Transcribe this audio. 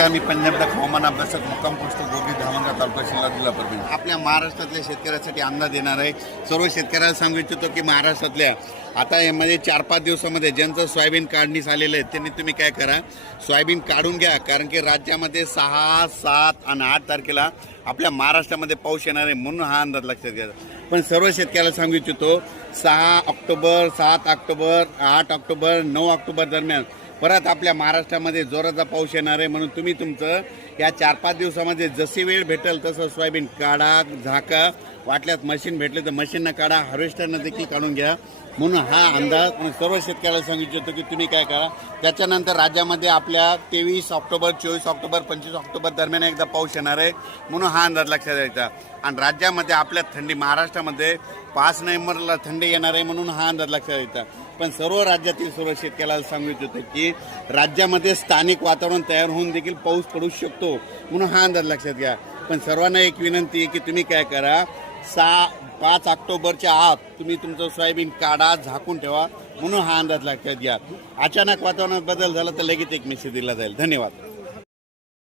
नमस्कार मी पंजाब हवामान अभ्यासक मुक्काम पोस्ट गोबी धामणगाव तालुका जिल्हा जिल्हा परभणी. आपल्या महाराष्ट्रातल्या शेतकऱ्यासाठी अंदाज देणार आहे. सर्व शेतकऱ्याला सांगू इच्छितो की महाराष्ट्रातल्या आता यामध्ये म्हणजे चार पाच दिवसामध्ये ज्यांचं सोयाबीन काढणीस आलेलं आहे त्यांनी तुम्ही काय करा सोयाबीन काढून घ्या कारण की राज्यामध्ये सहा सात आणि आठ तारखेला आपल्या महाराष्ट्रामध्ये पाऊस येणार आहे म्हणून हा अंदाज लक्षात घ्यायचा पण सर्व शेतकऱ्याला सांगू इच्छितो सहा ऑक्टोबर सात ऑक्टोबर आठ ऑक्टोबर नऊ ऑक्टोबर दरम्यान परत आपल्या महाराष्ट्रामध्ये जोराचा पाऊस येणार आहे म्हणून तुम्ही तुमचं या चार पाच दिवसामध्ये जशी वेळ भेटेल तसं सोयाबीन काढा झाका वाटल्यास मशीन भेटले तर मशीननं काढा हार्वेस्टरनं देखील काढून घ्या. म्हणून हा अंदाज म्हणून सर्व शेतकऱ्याला सांगू इच्छितो की तुम्ही काय करा. त्याच्यानंतर राज्यामध्ये आपल्या तेवीस ऑक्टोबर चोवीस ऑक्टोबर पंचवीस ऑक्टोबर दरम्यान एकदा पाऊस येणार आहे. म्हणून हा अंदाज लक्षात द्यायचा आणि राज्यामध्ये आपल्या थंडी महाराष्ट्रामध्ये पाच नोव्हेंबरला थंडी येणार आहे म्हणून हा अंदाज लक्षात द्यायचा पण सर्व राज्यातील सर्व शेतकऱ्याला सांगू इच्छितो की राज्यामध्ये स्थानिक वातावरण तयार होऊन देखील पाऊस पडू शकतो. म्हणून हा अंदाज लक्षात घ्या. पण सर्वांना एक विनंती आहे की तुम्ही काय करा सहा पाच ऑक्टोबरच्या आत तुम्ही तुमचं सोयाबीन काढा झाकून ठेवा. म्हणून हा अंदाज लक्षात घ्या. अचानक वातावरणात बदल झाला तर लगेच एक मेसेज दिला जाईल. धन्यवाद.